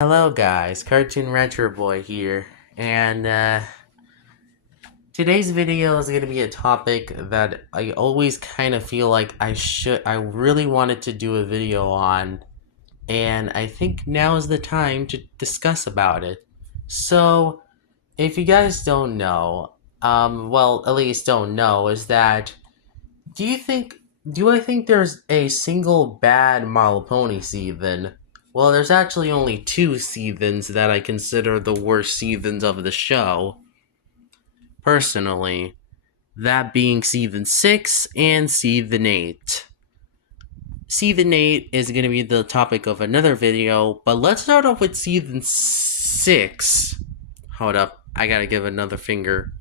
Hello guys, Cartoon Retro Boy here, and today's video is going to be a topic that I always kind of feel like I really wanted to do a video on, and I think now is the time to discuss about it. So, if you guys don't know, well, at least don't know, is that, do you think, do I think there's a single bad My Little Pony season? Well, there's actually only two seasons that I consider the worst seasons of the show, personally. That being season 6 and season 8. Season 8 is going to be the topic of another video, but let's start off with season 6. Hold up, I gotta give another finger.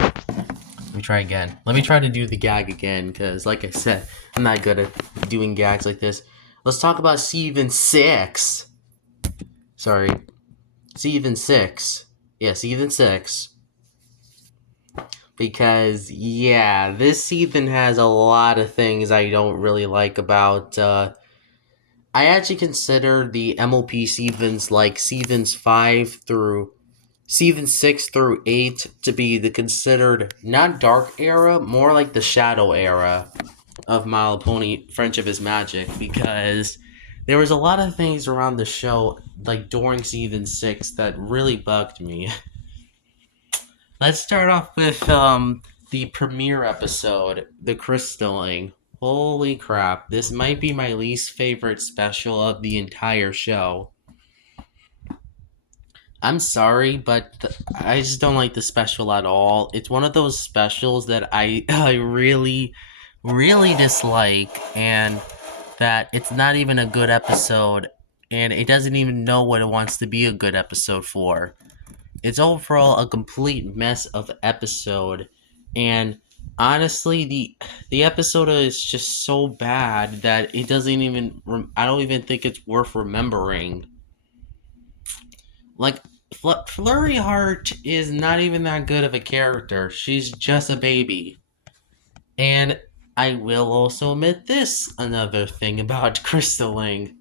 Let me try again. Let me try to do the gag again, because like I said, I'm not good at doing gags like this. Let's talk about season 6. Sorry. Season 6. Yeah, season 6. Because, yeah, this season has a lot of things I don't really like about, I actually consider the MLP seasons, like seasons 5 through season 6 through 8, to be the considered not dark era, more like the shadow era of My Little Pony Friendship is Magic, because there was a lot of things around the show, like during season 6, that really bugged me. Let's start off with the premiere episode, The Crystalling. Holy crap, this might be my least favorite special of the entire show. I'm sorry, but I just don't like the special at all. It's one of those specials that I really dislike, and that it's not even a good episode, and it doesn't even know what it wants to be a good episode for. It's overall a complete mess of episode, and honestly, the episode is just so bad that it doesn't even. I don't even think it's worth remembering. Like, Flurry Heart is not even that good of a character. She's just a baby. And I will also admit this another thing about Crystalling.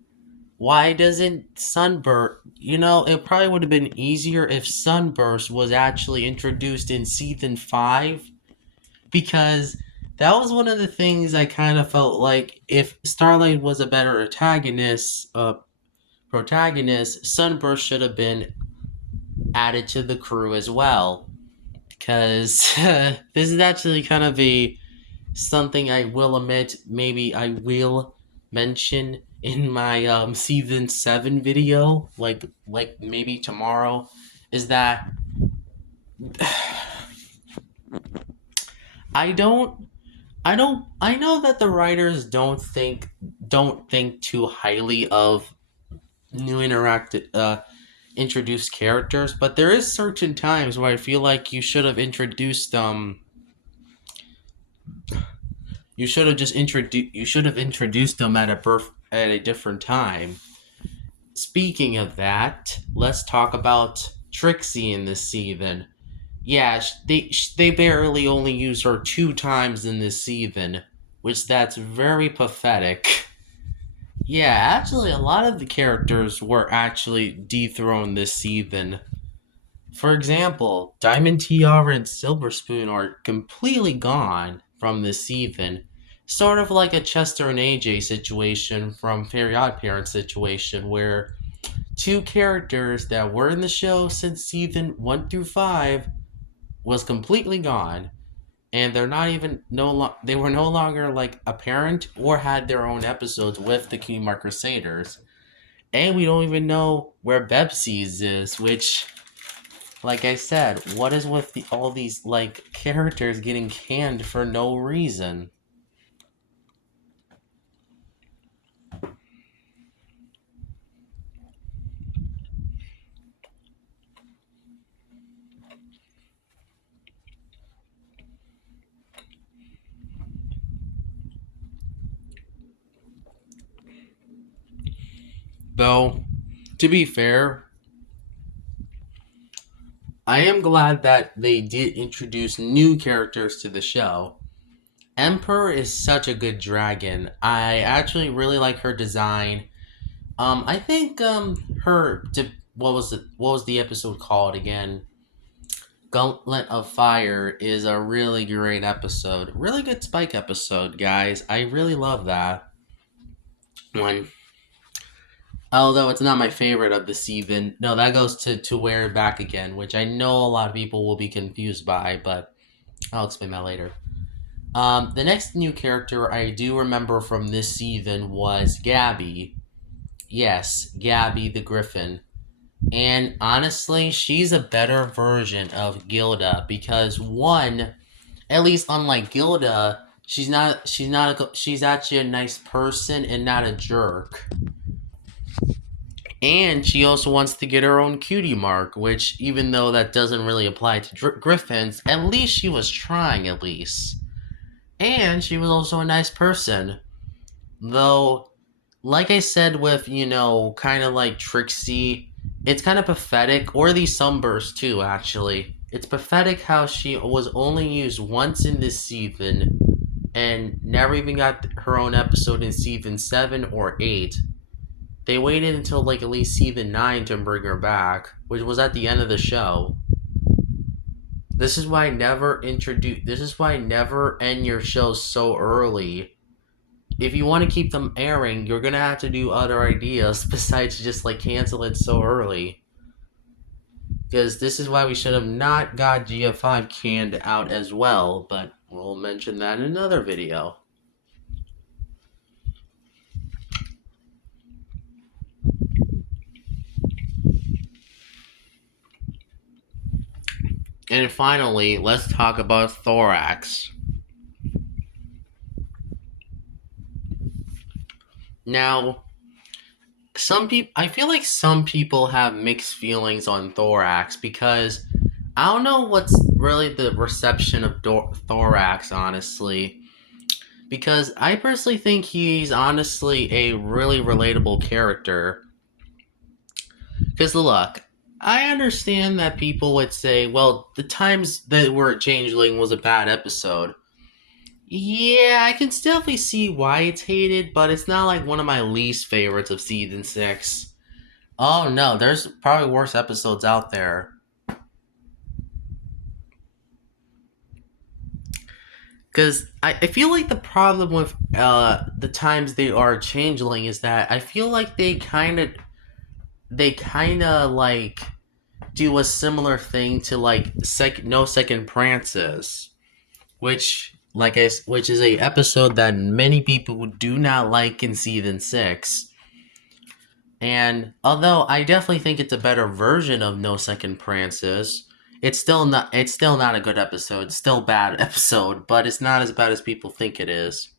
Why doesn't Sunburst? It probably would have been easier if Sunburst was actually introduced in season 5, because that was one of the things I kind of felt like if Starlight was a better protagonist, Sunburst should have been added to the crew as well. Because this is actually kind of a something I will admit, maybe I will mention in my season 7 video, like maybe tomorrow, is that I don't I know that the writers don't think too highly of new interactive introduced characters, but there is certain times where I feel like you should have introduced them at a different time. Speaking of that, let's talk about Trixie in this season. Yeah, they barely only use her 2 times in this season, which that's very pathetic. Yeah, actually, a lot of the characters were actually dethroned this season. For example, Diamond Tiara and Silver Spoon are completely gone from this season. Sort of like a Chester and AJ situation from Fairy Odd Parents situation, where two characters that were in the show since season 1 through 5 was completely gone, and they were no longer like apparent or had their own episodes with the Kingmark Crusaders. And we don't even know where Bepsies is, which, like I said, what is with all these like characters getting canned for no reason? Though, to be fair, I am glad that they did introduce new characters to the show. Emperor is such a good dragon. I actually really like her design. I think what was the episode called again? Gauntlet of Fire is a really great episode. Really good Spike episode, guys. I really love that one. Although it's not my favorite of the season. No, that goes to Where Back Again, which I know a lot of people will be confused by, but I'll explain that later. The next new character I do remember from this season was Gabby. Yes, Gabby the Griffin. And honestly, she's a better version of Gilda because one, at least unlike Gilda, she's actually a nice person and not a jerk. And she also wants to get her own cutie mark, which even though that doesn't really apply to Griffins, at least she was trying at least. And she was also a nice person. Though, like I said with, kind of like Trixie, it's kind of pathetic, or these Sunbursts too, actually. It's pathetic how she was only used once in this season and never even got her own episode in season 7 or 8. They waited until like at least season 9 to bring her back, which was at the end of the show. This is why never end your shows so early. If you want to keep them airing, you're gonna have to do other ideas besides just like cancel it so early. Because this is why we should have not got GF5 canned out as well, but we'll mention that in another video. And finally, let's talk about Thorax. Now, I feel like some people have mixed feelings on Thorax because I don't know what's really the reception of Thorax, honestly. Because I personally think he's honestly a really relatable character. Because look, I understand that people would say, well, the times that we're Changeling was a bad episode. Yeah, I can definitely see why it's hated, but it's not like one of my least favorites of season 6. Oh no, there's probably worse episodes out there. Because I feel like the problem with the times they are Changeling is that I feel like they kind of like do a similar thing to like No Second Prances, which which is a episode that many people do not like in season 6. And although I definitely think it's a better version of No Second Prances, it's still not a good episode. It's still a bad episode, but it's not as bad as people think it is.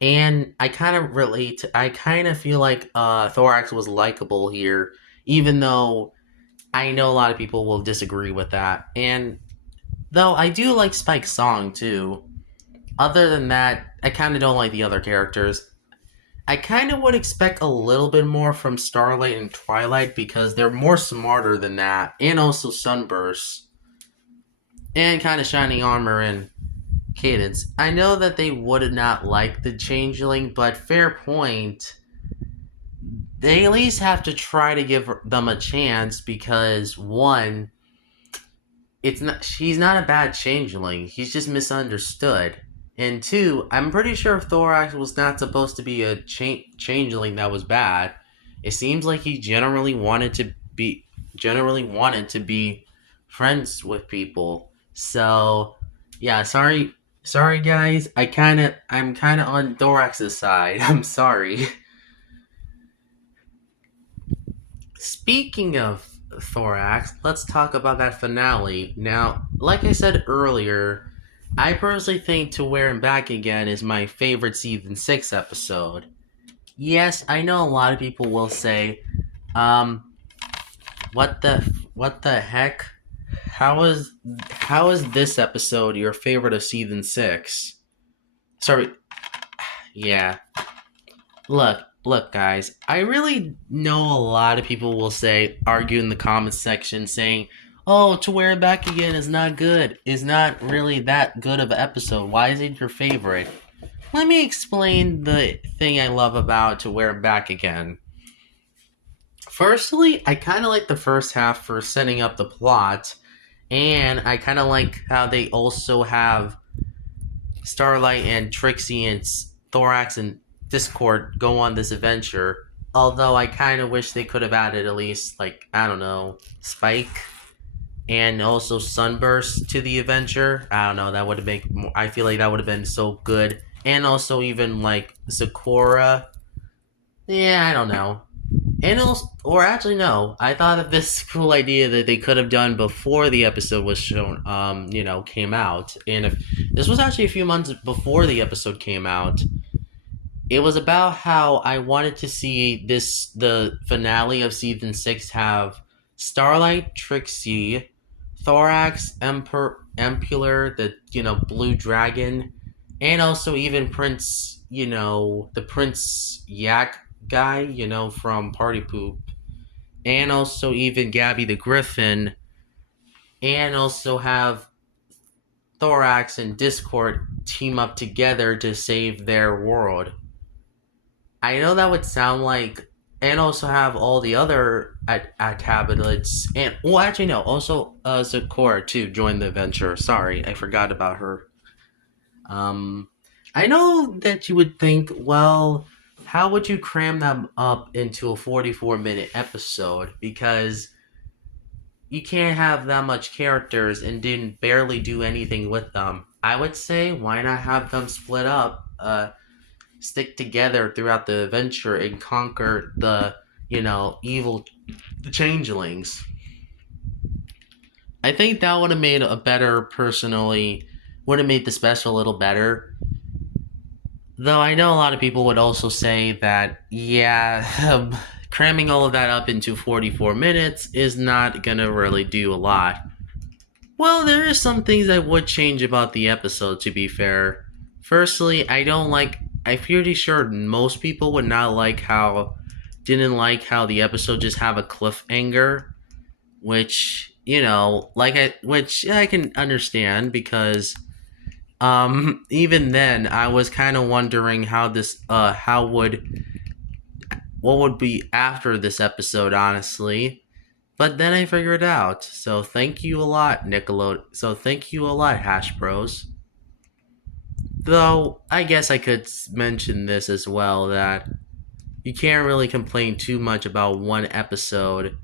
And I kind of feel like Thorax was likable here, even though I know a lot of people will disagree with that. And though I do like Spike's song too. Other than that, I kind of don't like the other characters. I kind of would expect a little bit more from Starlight and Twilight because they're more smarter than that, and also Sunburst, and kind of Shining Armor and Cadence. I know that they would not like the Changeling, but fair point. They at least have to try to give them a chance because one, he's not a bad Changeling. He's just misunderstood. And two, I'm pretty sure Thorax was not supposed to be a changeling that was bad. It seems like he generally wanted to be friends with people. So, yeah, sorry guys. I'm kind of on Thorax's side. I'm sorry. Speaking of Thorax, let's talk about that finale. Now, like I said earlier, I personally think To Where and Back Again is my favorite season 6 episode. Yes, I know a lot of people will say, what the heck? How is this episode your favorite of season 6? Sorry. Yeah. Look, guys. I really know a lot of people will argue in the comments section saying, oh, To Where and Back Again is not good. Is not really that good of an episode. Why is it your favorite? let me explain the thing I love about To Wear It Back Again. Firstly, I kind of like the first half for setting up the plot, and I kind of like how they also have Starlight and Trixie and Thorax and Discord go on this adventure. Although I kind of wish they could have added at least, like, I don't know, Spike and also Sunburst to the adventure. I don't know, that would have been, I feel like that would have been so good. And also even like Sakura. Yeah, I don't know. And also, or actually no, I thought of this cool idea that they could have done before the episode was shown, came out. And if this was actually a few months before the episode came out, it was about how I wanted to see the finale of season 6 have Starlight, Trixie, Thorax, Empuler, the blue dragon, and also even Prince, the Prince Yak guy, from Party Poop, and also even Gabby the Griffin, and also have Thorax and Discord team up together to save their world. I know that would sound like, and also have all the other tablets, and well, actually no, also Sakura too join the adventure. Sorry, I forgot about her. Um, I know that you would think, well, how would you cram them up into a 44-minute episode? Because you can't have that much characters and didn't barely do anything with them. I would say, why not have them split up? Stick together throughout the adventure and conquer the evil changelings. I think that would have made a better, personally, would have made the special a little better. Though I know a lot of people would also say that, yeah, cramming all of that up into 44 minutes is not gonna really do a lot. Well, there is some things I would change about the episode, to be fair. Firstly, I'm pretty sure most people would not didn't like how the episode just have a cliffhanger, which, which I can understand because, even then, I was kind of wondering what would be after this episode, honestly. But then I figured it out. So thank you a lot, Nickelodeon. So thank you a lot, Hash Bros. Though I guess I could mention this as well that you can't really complain too much about one episode,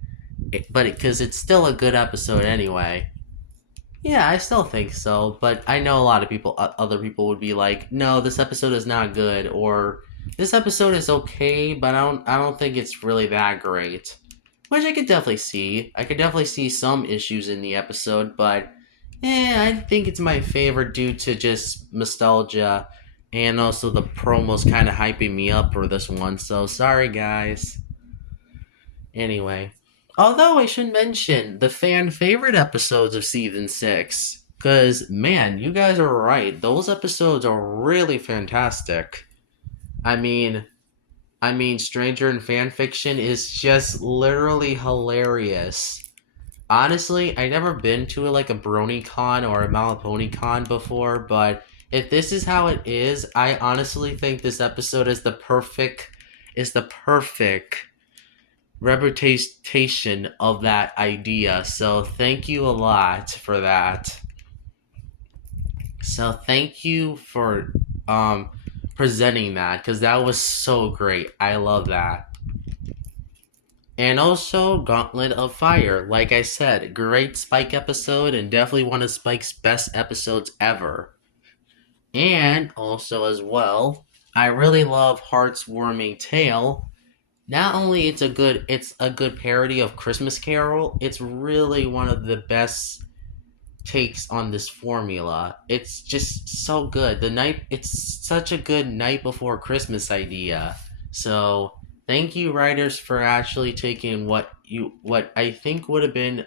but because it's still a good episode anyway. Yeah, I still think so, but I know a lot of people, other people would be like, "No, this episode is not good," or "This episode is okay, but I don't think it's really that great." Which I could definitely see. I could definitely see some issues in the episode, but I think it's my favorite due to just nostalgia and also the promos kind of hyping me up for this one. So sorry, guys. Anyway, although I should mention the fan favorite episodes of season 6, because man, you guys are right. Those episodes are really fantastic. I mean, Stranger in Fan Fiction is just literally hilarious. Honestly, I never been to like a BronyCon or a MalaponyCon before, but if this is how it is, I honestly think this episode is the perfect representation of that idea. So thank you a lot for that. So thank you for presenting that because that was so great. I love that. And also Gauntlet of Fire. Like I said, great Spike episode and definitely one of Spike's best episodes ever. And also as well, I really love Heart's Warming Tale. Not only it's a good parody of Christmas Carol, it's really one of the best takes on this formula. It's just so good. It's such a good night before Christmas idea. So thank you writers for actually taking what I think would have been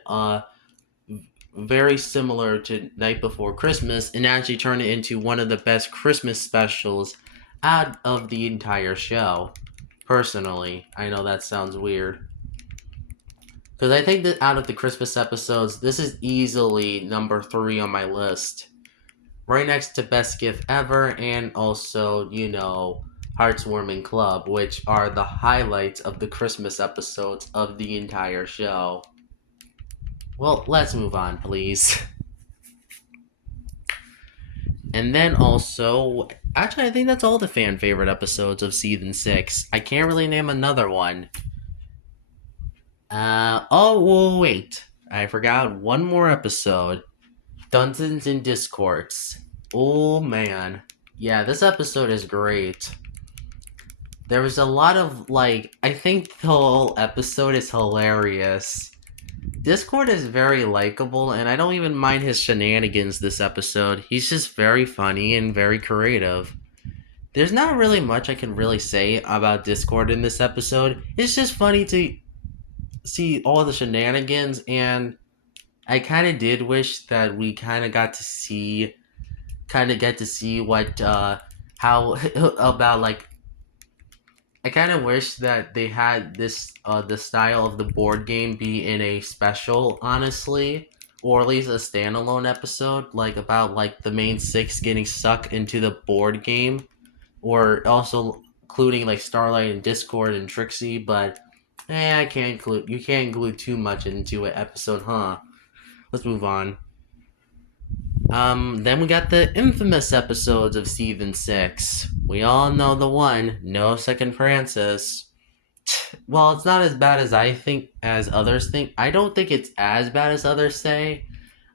very similar to Night Before Christmas and actually turn it into one of the best Christmas specials out of the entire show. Personally, I know that sounds weird. Because I think that out of the Christmas episodes, this is easily number 3 on my list. right next to Best Gift Ever, and also, Heartswarming Club, which are the highlights of the Christmas episodes of the entire show. Well, let's move on, please. And then also, actually, I think that's all the fan favorite episodes of season 6. I can't really name another one. Oh, wait. I forgot one more episode. Dungeons and Discords. Oh, man. Yeah, this episode is great. There was a lot of, I think the whole episode is hilarious. Discord is very likable, and I don't even mind his shenanigans this episode. He's just very funny and very creative. There's not really much I can really say about Discord in this episode. It's just funny to see all the shenanigans, and I kind of did wish that we get to see what, how, about, I kind of wish that they had the style of the board game be in a special, honestly, or at least a standalone episode, about the main six getting stuck into the board game, or also including Starlight and Discord and Trixie. But I can't include you can't include too much into an episode, huh? Let's move on. Then we got the infamous episodes of season 6. We all know the one, No Second Francis. Well, it's not as bad as others think. I don't think it's as bad as others say.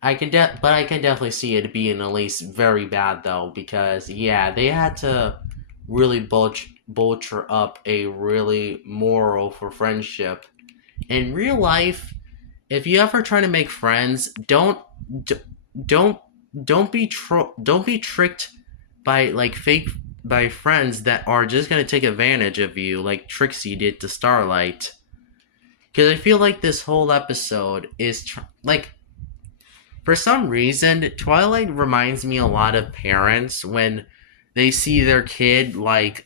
But I can definitely see it being at least very bad though, because yeah, they had to really butcher up a really moral for friendship. In real life, if you ever try to make friends, d- don't don't be tricked by fake by friends that are just gonna take advantage of you, like Trixie did to Starlight. Because I feel like this whole episode is for some reason, Twilight reminds me a lot of parents when they see their kid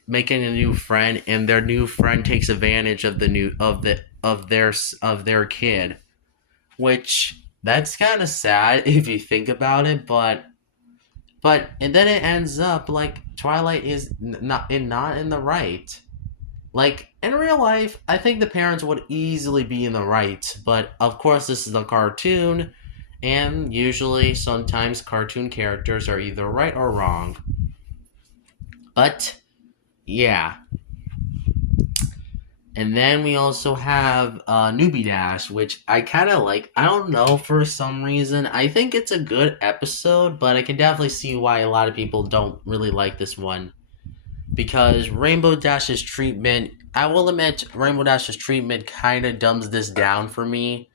making a new friend, and their new friend takes advantage of the new of their kid, which that's kind of sad if you think about it, but and then it ends up Twilight is not in the right. In real life, I think the parents would easily be in the right, but of course this is a cartoon, and usually sometimes cartoon characters are either right or wrong. But yeah. And then we also have Newbie Dash, which I kind of like. I don't know, for some reason. I think it's a good episode, but I can definitely see why a lot of people don't really like this one. Because Rainbow Dash's treatment, I will admit, Rainbow Dash's treatment kind of dumbs this down for me.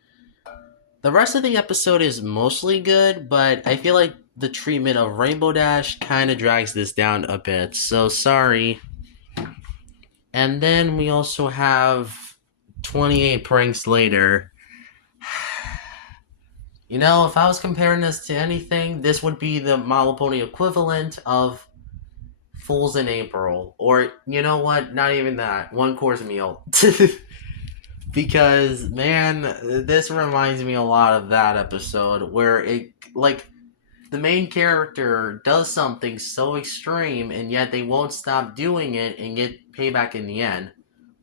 The rest of the episode is mostly good, but I feel like the treatment of Rainbow Dash kind of drags this down a bit. So sorry. And then we also have 28 Pranks Later. If I was comparing this to anything, this would be the My Little Pony equivalent of Fools in April. Or, you know what? Not even that. One course meal. Because, man, this reminds me a lot of that episode where the main character does something so extreme, and yet they won't stop doing it and get payback in the end.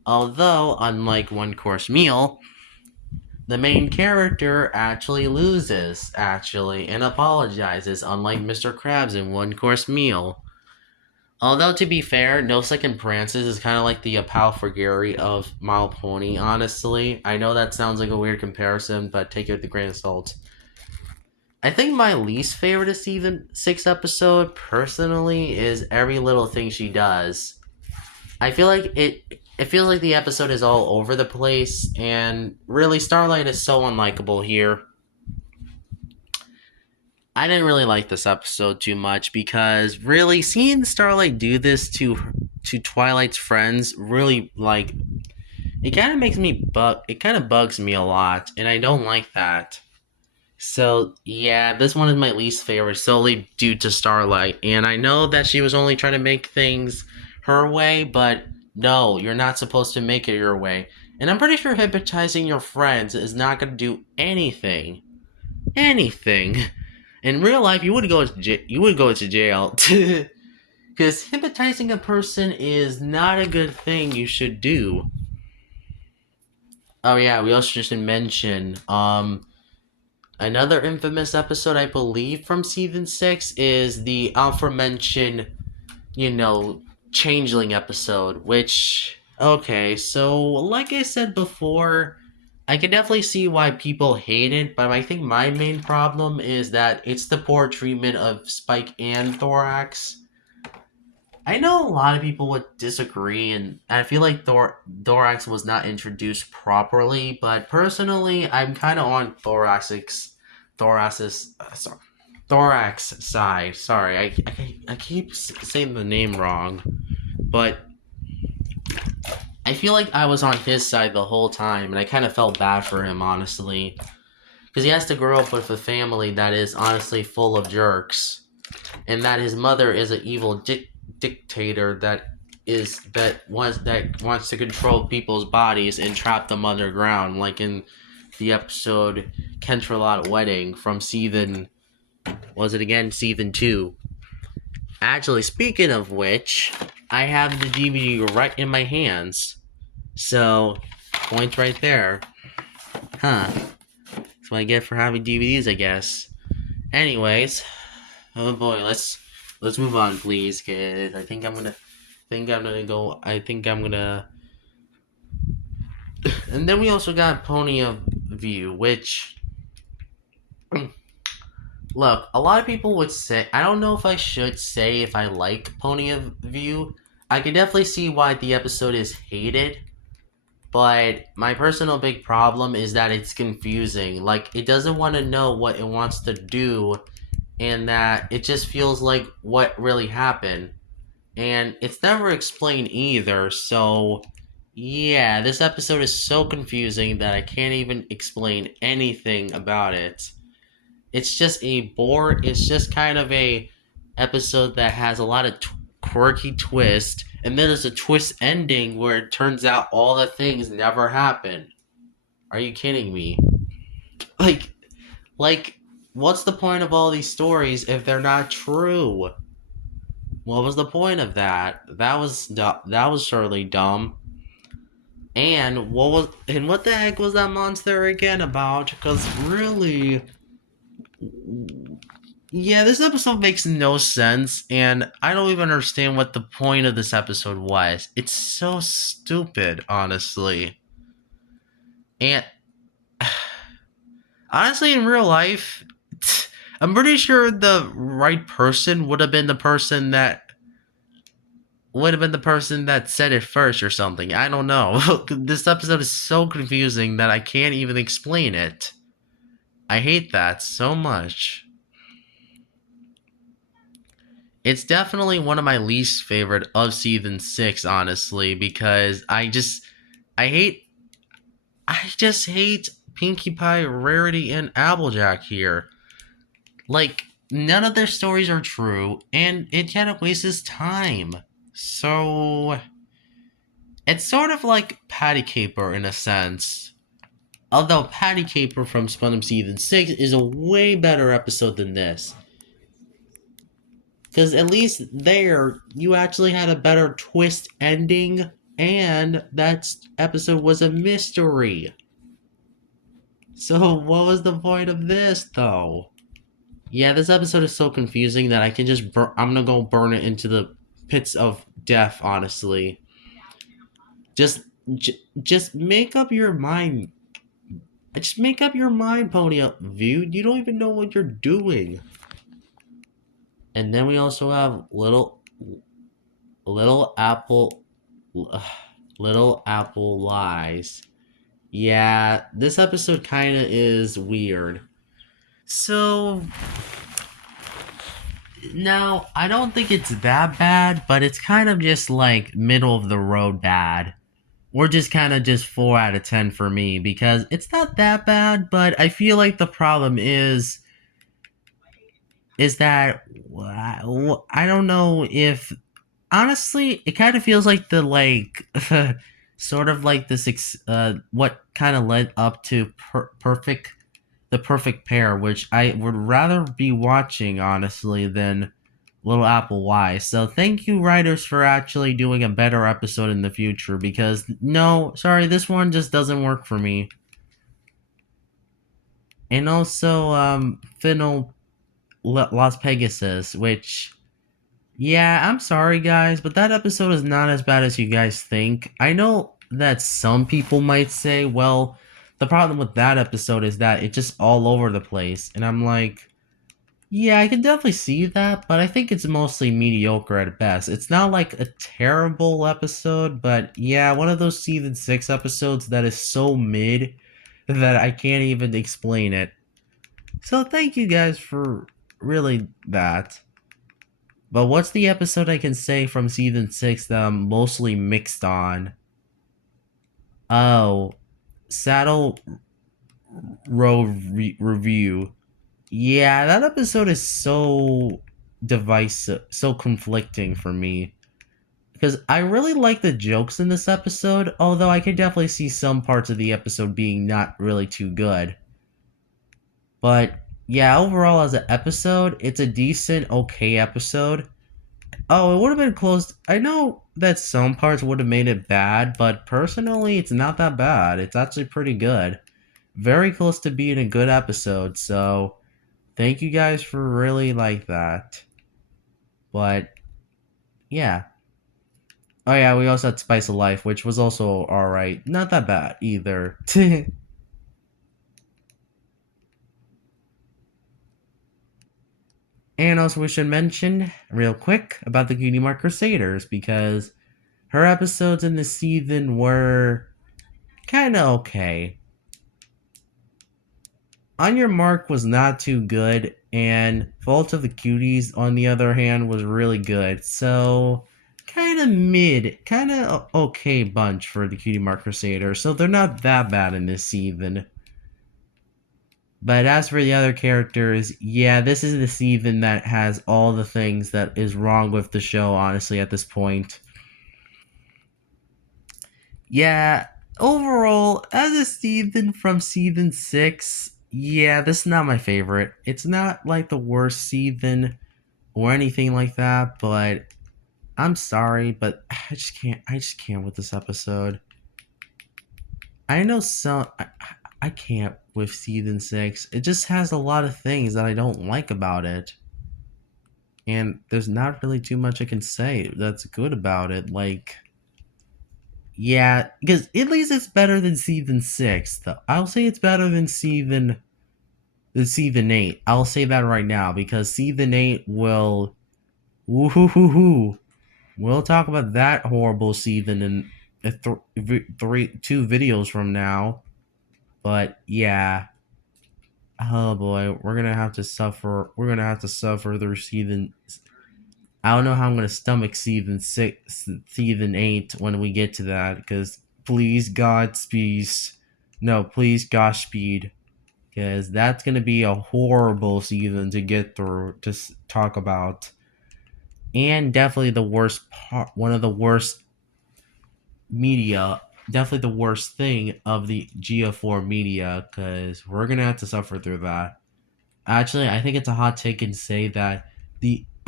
Although, unlike One Course Meal, the main character actually loses, and apologizes, unlike Mr. Krabs in One Course Meal. Although, to be fair, No Second Francis is kind of like the Pal for Gary of My Little Pony, honestly. I know that sounds like a weird comparison, but take it with a grain of salt. I think my least favorite of season 6 episode, personally, is Every Little Thing She Does. I feel like it feels like the episode is all over the place, and really, Starlight is so unlikable here. I didn't really like this episode too much because really seeing Starlight do this to Twilight's friends really it kind of it kind of bugs me a lot, and I don't like that. So yeah, this one is my least favorite solely due to Starlight, and I know that she was only trying to make things her way, but no, you're not supposed to make it your way. And I'm pretty sure hypnotizing your friends is not going to do anything In real life, you would go to jail. Because hypnotizing a person is not a good thing you should do. Oh yeah, we also should mention another infamous episode I believe from season 6 is the aforementioned, you know, changeling episode, which okay, so like I said before, I can definitely see why people hate it, but I think my main problem is that it's the poor treatment of Spike and Thorax. I know a lot of people would disagree, and I feel like Thorax was not introduced properly. But personally, I'm kind of on sorry, Thorax side. Sorry, I keep saying the name wrong, but I feel like I was on his side the whole time, and I kind of felt bad for him, honestly, because he has to grow up with a family that is honestly full of jerks, and that his mother is an evil dictator that wants to control people's bodies and trap them underground, like in the episode Kentralot Wedding from season was it again season 2. Actually, speaking of which, I have the DVD right in my hands, so points right there. Huh? That's what I get for having DVDs, I guess. Anyways, oh boy, let's move on, please, kid. I think I'm gonna go. I think I'm gonna. And then we also got Pony of View, which look, a lot of people would say. I don't know if I should say if I like Pony of View. I can definitely see why the episode is hated, but my personal big problem is that it's confusing. Like it doesn't want to know what it wants to do, and that it just feels like what really happened. And it's never explained either, so yeah, this episode is so confusing that I can't even explain anything about it. It's just kind of a episode that has a lot of quirky twist, and then there's a twist ending where it turns out all the things never happened. Are you kidding me? Like like what's the point of all these stories if they're not true? What was the point of that? That was surely dumb. And what the heck was that monster again about? Because really, yeah, this episode makes no sense, and I don't even understand what the point of this episode was. It's so stupid, honestly. And honestly, in real life, I'm pretty sure the right person would have been the person that said it first or something. I don't know. This episode is so confusing that I can't even explain it. I hate that so much. It's definitely one of my least favorite of season 6, honestly, because I I just hate Pinkie Pie, Rarity, and Applejack here. Like, none of their stories are true, and it kind of wastes time. So, it's sort of like Patty Caper in a sense. Although Patty Caper from SpongeBob Season 6 is a way better episode than this. Because at least there, you actually had a better twist ending, and that episode was a mystery. So, what was the point of this, though? Yeah, this episode is so confusing that I can I'm gonna go burn it into the pits of death, honestly. Just, just make up your mind. Just make up your mind, Pony Up View. You don't even know what you're doing. And then we also have little apple, little apple lies. Yeah, this episode kind of is weird. So now I don't think it's that bad, but it's kind of just like middle of the road bad. Or just kind of just 4 out of 10 for me because it's not that bad, but I feel like the problem is that I don't know if honestly it kind of feels like the like sort of like this what kind of led up to perfect The Perfect Pair, which I would rather be watching, honestly, than Little Apple Y. So thank you, writers, for actually doing a better episode in the future, because no, sorry, this one just doesn't work for me. And also, Final Las Pegasus, which, yeah, I'm sorry, guys, but that episode is not as bad as you guys think. I know that some people might say, well, the problem with that episode is that it's just all over the place. And I'm like, yeah, I can definitely see that, but I think it's mostly mediocre at best. It's not like a terrible episode, but yeah, one of those season 6 episodes that is so mid that I can't even explain it. So thank you guys for really that. But what's the episode I can say from season 6 that I'm mostly mixed on? Oh, Saddle Row Review. Yeah, that episode is so divisive, so conflicting for me. Because I really like the jokes in this episode, although I can definitely see some parts of the episode being not really too good. But yeah, overall as an episode, it's a decent, okay episode. Oh, it would have been close. I know that some parts would have made it bad, but personally, it's not that bad. It's actually pretty good. Very close to being a good episode, so thank you guys for really like that. But yeah. Oh yeah, we also had Spice of Life, which was also alright. Not that bad either. And also we should mention real quick about the Cutie Mark Crusaders, because her episodes in this season were kinda okay. On Your Mark was not too good, and Fault of the Cuties, on the other hand, was really good. So, kind of mid, kind of okay bunch for the Cutie Mark Crusader. So they're not that bad in this season. But as for the other characters, yeah, this is the season that has all the things that is wrong with the show, honestly, at this point. Yeah, overall, as a season from season 6, yeah, this is not my favorite. It's not like the worst season or anything like that, but I'm sorry, but I just can't with this episode. I know I can't with season 6. It just has a lot of things that I don't like about it. And there's not really too much I can say that's good about it. Like, yeah, because at least it's better than season 6. Though I'll say it's better than season 8. I'll say that right now because season 8 will woohoo. We'll talk about that horrible season in two videos from now. But yeah, oh boy, we're gonna have to suffer. We're gonna have to suffer through season. I don't know how I'm gonna stomach season 6, season 8 when we get to that. Because please Godspeed, no, please Godspeed, because that's gonna be a horrible season to get through to talk about, and definitely the worst part, one of the worst media, definitely the worst thing of the GF4 media, because we're gonna have to suffer through that. Actually, I think it's a hot take and say that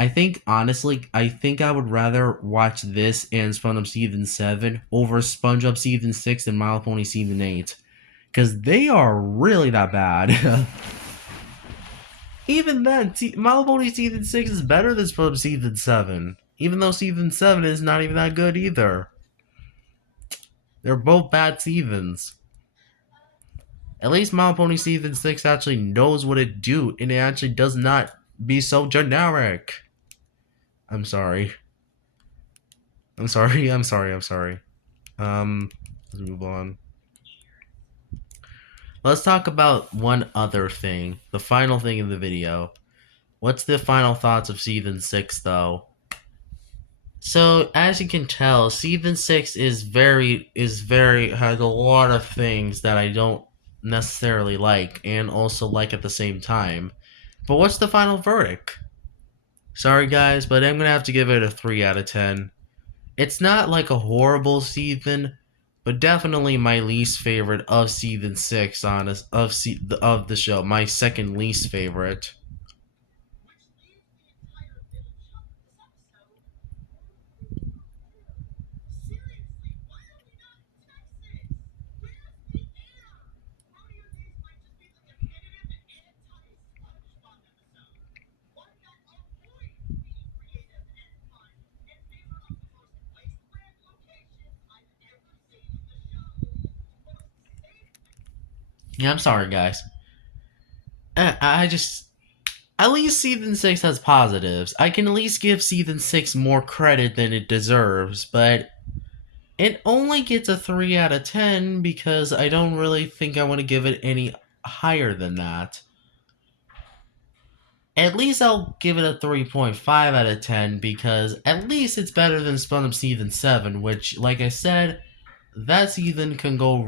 I think honestly, I think I would rather watch this and SpongeBob season 7 over SpongeBob season 6 and My Little Pony season 8, because they are really that bad. Even then, My Little Pony season 6 is better than SpongeBob season 7, even though season 7 is not even that good either. They're both bad seasons. At least My Little Pony season 6 actually knows what it do, and it actually does not be so generic. I'm sorry. I'm sorry. I'm sorry. I'm sorry. Let's move on. Let's talk about one other thing. The final thing in the video. What's the final thoughts of season 6 though? So, as you can tell, season 6 is very has a lot of things that I don't necessarily like and also like at the same time. But what's the final verdict? Sorry guys, but I'm going to have to give it a 3 out of 10. It's not like a horrible season, but definitely my least favorite of season 6 of the show. My second least favorite. Yeah, I'm sorry, guys. I just at least season 6 has positives. I can at least give season 6 more credit than it deserves, but it only gets a 3 out of 10 because I don't really think I want to give it any higher than that. At least I'll give it a 3.5 out of 10 because at least it's better than SpongeBob season 7, which, like I said, that season can go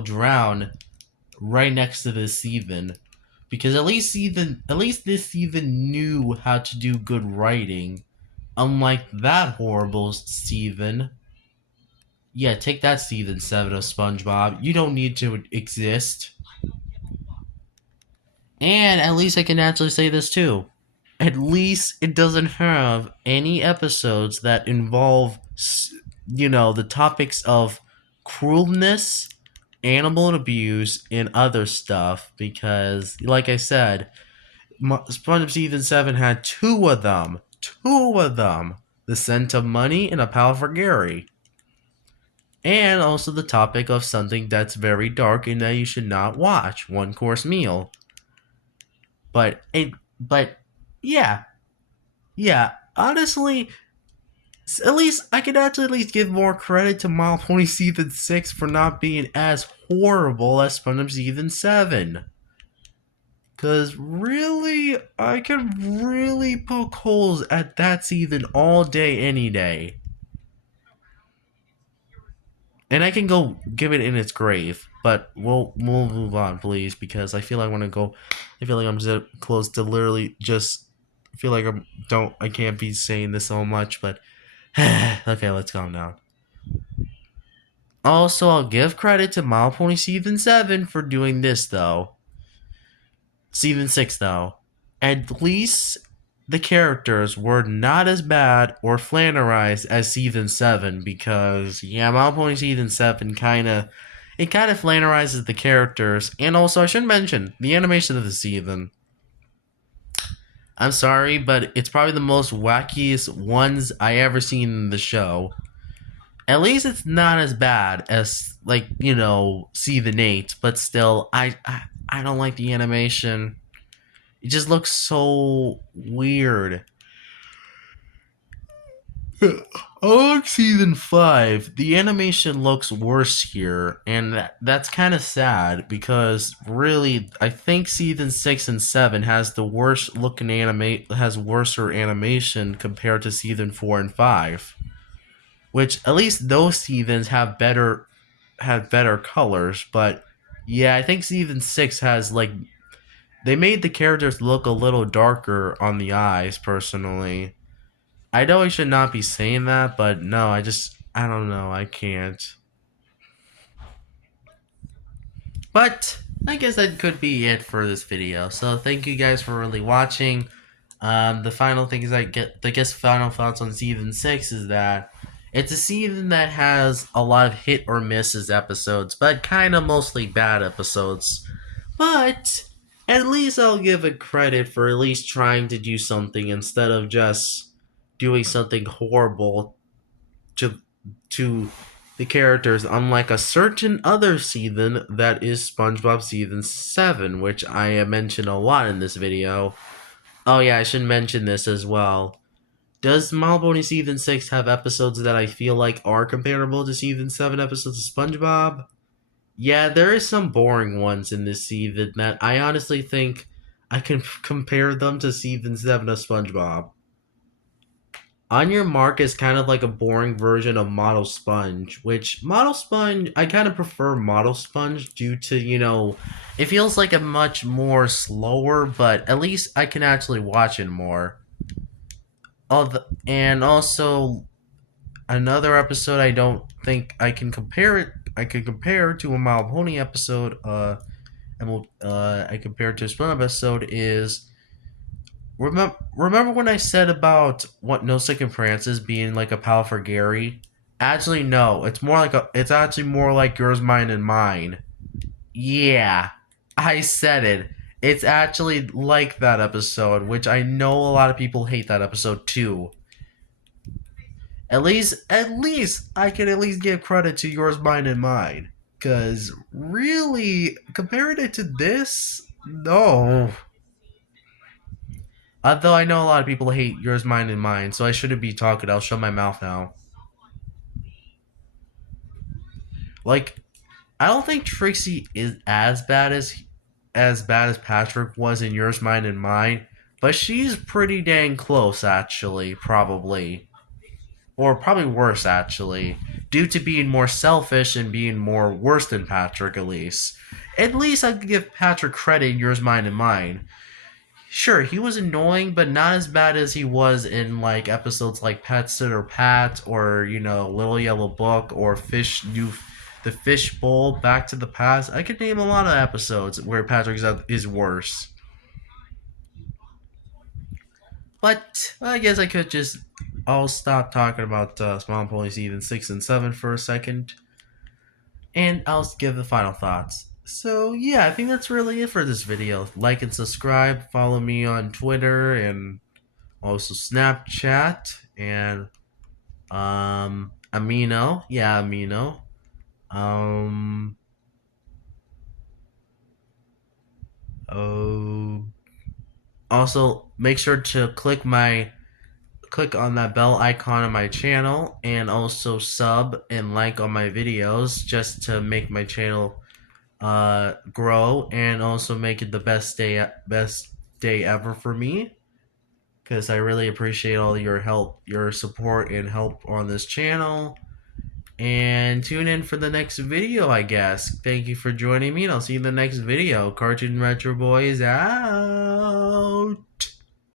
drown right next to this season. Because at least this season knew how to do good writing. Unlike that horrible season. Yeah, take that season 7 of SpongeBob. You don't need to exist. And at least I can actually say this too. At least it doesn't have any episodes that involve, the topics of cruelness, animal abuse, and other stuff. Because, like I said, SpongeBob season 7 had two of them. Two of them. The Scent of Money and A Pal for Gary. And also the topic of something that's very dark and that you should not watch. One course meal. But yeah. Yeah. Honestly, at least I can actually at least give more credit to Mile Pony season 6 for not being as horrible as SpongeBob season 7. Cause really, I could really poke holes at that season all day, any day. And I can go give it in its grave, but we'll move on, please, because I feel like I want to go. I feel like I'm just close to literally just. I feel like I can't be saying this so much, but okay, let's calm down. Also, I'll give credit to Mile Pony season 7 for doing this though. Season 6 though. At least the characters were not as bad or flannerized as season 7 because yeah, Mile Pony season 7 kind of flannerizes the characters, and also I should mention the animation of the season. I'm sorry, but it's probably the most wackiest ones I ever seen in the show. At least it's not as bad as season 8, but still I don't like the animation. It just looks so weird. Oh, season 5, the animation looks worse here, and that's kind of sad because really, I think season 6 and 7 has the worst looking has worser animation compared to season 4 and 5, which at least those seasons have better colors, but yeah, I think season 6 has they made the characters look a little darker on the eyes personally. I know I should not be saying that, but no, I don't know, I can't. But I guess that could be it for this video. So thank you guys for really watching. The final thing is final thoughts on season 6 is that it's a season that has a lot of hit or misses episodes, but kind of mostly bad episodes. But at least I'll give it credit for at least trying to do something instead of just doing something horrible to to the characters, unlike a certain other season that is SpongeBob season 7, which I mentioned a lot in this video. Oh yeah, I should mention this as well. Does Mile Pony season 6 have episodes that I feel like are comparable to season 7 episodes of SpongeBob? Yeah, there is some boring ones in this season that I honestly think I can compare them to season 7 of SpongeBob. On Your Mark is kind of like a boring version of Model Sponge, which Model Sponge, I kind of prefer Model Sponge due to, it feels like a much more slower, but at least I can actually watch it more. And also, another episode I don't think I can compare it. I can compare to a My Little Pony episode. I compare it to a SpongeBob episode is remember when I said about what No Second Francis being like a pal for Gary? Actually, no. It's actually more like yours, mine, and mine. Yeah, I said it. It's actually like that episode, which I know a lot of people hate that episode too. At least I can at least give credit to yours, mine, and mine. Cause really, comparing it to this, no. Although I know a lot of people hate yours, mine, and mine, so I shouldn't be talking. I'll shut my mouth now. Like, I don't think Trixie is as bad as Patrick was in yours, mine, and mine, but she's pretty dang close, actually, probably. Or probably worse, actually, due to being more selfish and being more worse than Patrick, at least. At least I could give Patrick credit in yours, mine, and mine. Sure, he was annoying, but not as bad as he was in like episodes like Pet Sitter Pat or Little Yellow Book or the Fish Bowl, Back to the Past. I could name a lot of episodes where Patrick is worse. But I guess I could just I'll stop talking about Small Pony season 6 and 7 for a second, and I'll give the final thoughts. So yeah, I think that's really it for this video. Like and subscribe. Follow me on Twitter and also Snapchat and Amino. Yeah, Amino. Um oh Also make sure to click on that bell icon on my channel and also sub and like on my videos just to make my channel grow and also make it the best day ever for me, because I really appreciate all your help, your support, and help on this channel. And tune in for the next video, I guess. Thank you for joining me, and I'll see you in the next video. Cartoon Retro Boys out.